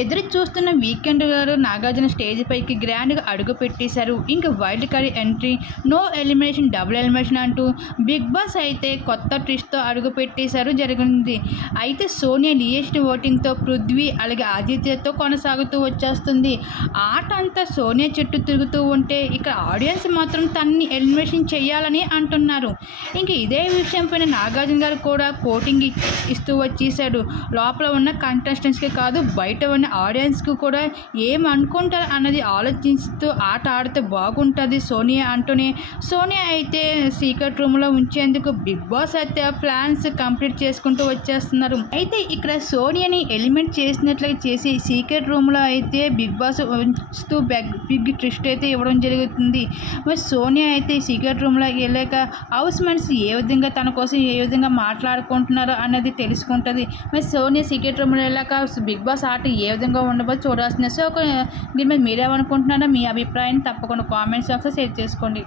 ఎదురు చూస్తున్న వీకెండ్ గారు నాగార్జున స్టేజ్ పైకి గ్రాండ్గా అడుగు పెట్టేశారు. ఇంకా wild card entry no elimination double elimination అంటూ బిగ్ బాస్ అయితే కొత్త ట్విస్ట్తో అడుగు పెట్టేశారు జరిగింది. అయితే సోనియా లియెస్ట్ ఓటింగ్తో పృథ్వీ అలాగే ఆదిత్యతో కొనసాగుతూ వచ్చేస్తుంది. ఆట అంతా సోనియా చుట్టూ తిరుగుతూ ఉంటే ఇక్కడ ఆడియన్స్ మాత్రం తనని ఎలిమినేషన్ చేయాలని అంటున్నారు. ఇంక ఇదే విషయం పైన నాగార్జున గారు కూడా కోటింగ్ ఇస్తూ వచ్చేసాడు లోపల ఉన్న కంటెస్టెంట్స్కి కాదు బయట ఉన్న ఆడియన్స్కి కూడా ఏం అనుకుంటారు అన్నది ఆలోచిస్తూ ఆట ఆడితే బాగుంటుంది సోనియా అంటూనే. సోనియా అయితే సీక్రెట్ రూమ్లో ఉంచేందుకు బిగ్ బాస్ అయితే ప్లాన్స్ కంప్లీట్ చేసుకుంటూ వచ్చేస్తున్నారు. అయితే ఇక్కడ సోనియాని ఎలిమెంట్ చేసినట్లుగా చేసి సీక్రెట్ రూమ్లో అయితే బిగ్ బాస్ ఉంచుతూ బిగ్ బిగ్ ట్రిస్ట్ అయితే ఇవ్వడం జరుగుతుంది. మరి సోనియా అయితే సీక్రెట్ రూమ్లో వెళ్ళాక హౌస్ మెన్స్ ఏ విధంగా తన కోసం ఏ విధంగా మాట్లాడుకుంటున్నారో అన్నది తెలుసుకుంటుంది. మరి సోనియా సీక్రెట్ రూమ్లో వెళ్ళాక బిగ్ బాస్ ఆట ఏ ఏ విధంగా ఉండబో చూడాల్సిందే. సో ఒక దీని మీద మీరేమనుకుంటున్నారో మీ అభిప్రాయాన్ని తప్పకుండా కామెంట్స్ బాక్స్లో షేర్ చేసుకోండి.